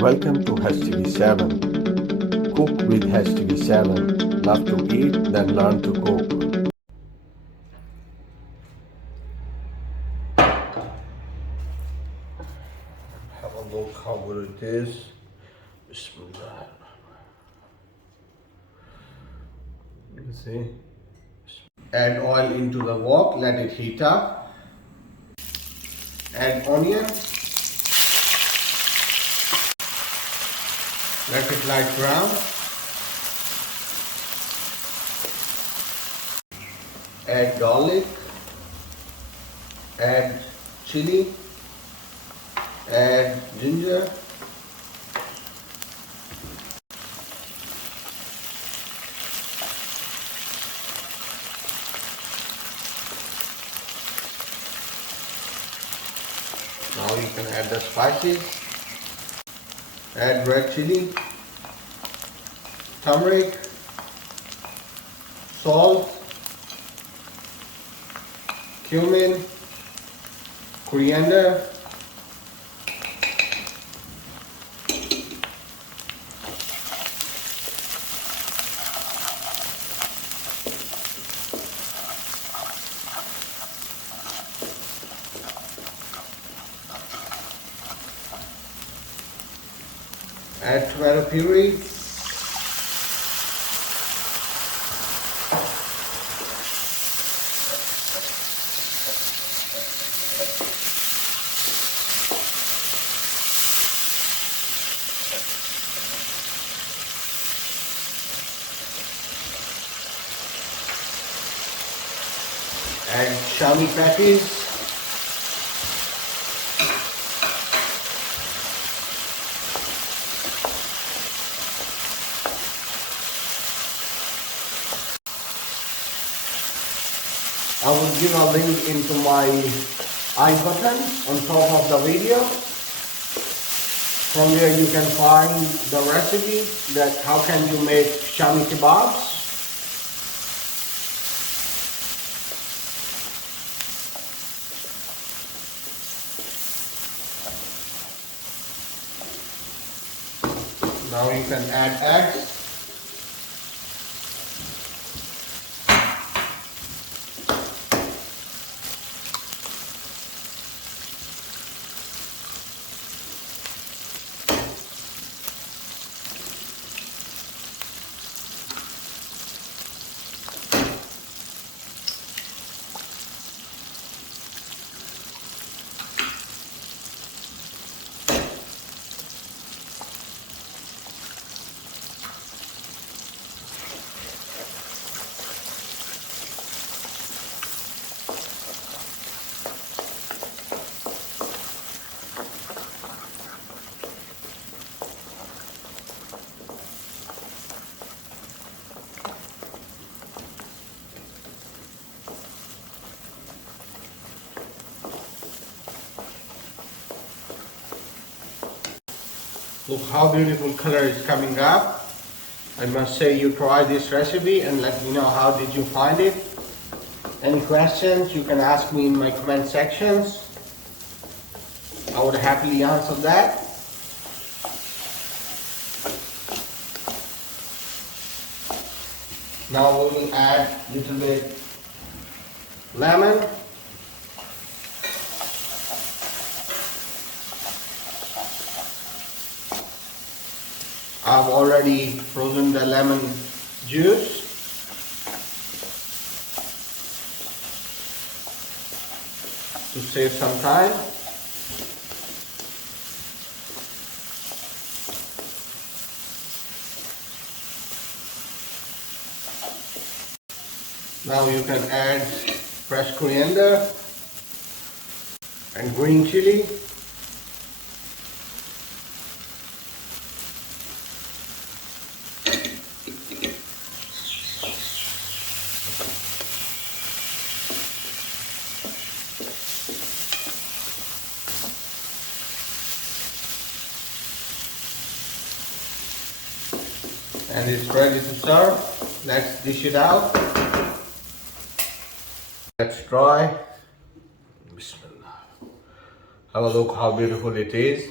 Welcome to HTV7. Cook with HTV7. Love to eat, then learn to cook. Have a look how good it is. Bismillah. You see? Add oil into the wok, let it heat up. Add onion. Let it light brown. Add garlic. Add chili. Add ginger. Now you can add the spices. Add red chili, turmeric, salt, cumin, coriander, add tomato puree, add shami patties, I will give a link into my I button on top of the video. From where you can find the recipe that how can you make shami kebabs. Now you can add eggs. Look how beautiful color is coming up. I must say you try this recipe and let me know how did you find it. Any questions you can ask me in my comment sections. I would happily answer that. Now we will add little bit lemon. I've already frozen the lemon juice. To save some time. Now you can add fresh coriander and green chili. And it's ready to serve. Let's dish it out. Let's try. Bismillah. Have a look how beautiful it is.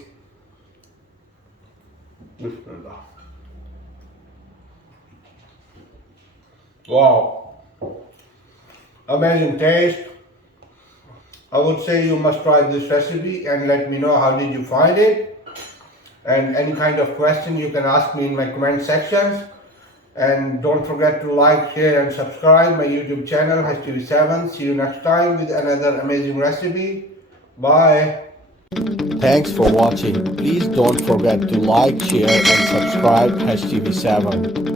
Bismillah. Wow. Amazing taste. I would say you must try this recipe and let me know how did you find it. And any kind of question you can ask me in my comment sections. And don't forget to like, share and subscribe my YouTube channel HTV7. See you next time with another amazing recipe. Bye. Thanks for watching. Please don't forget to like, share and subscribe HTV7.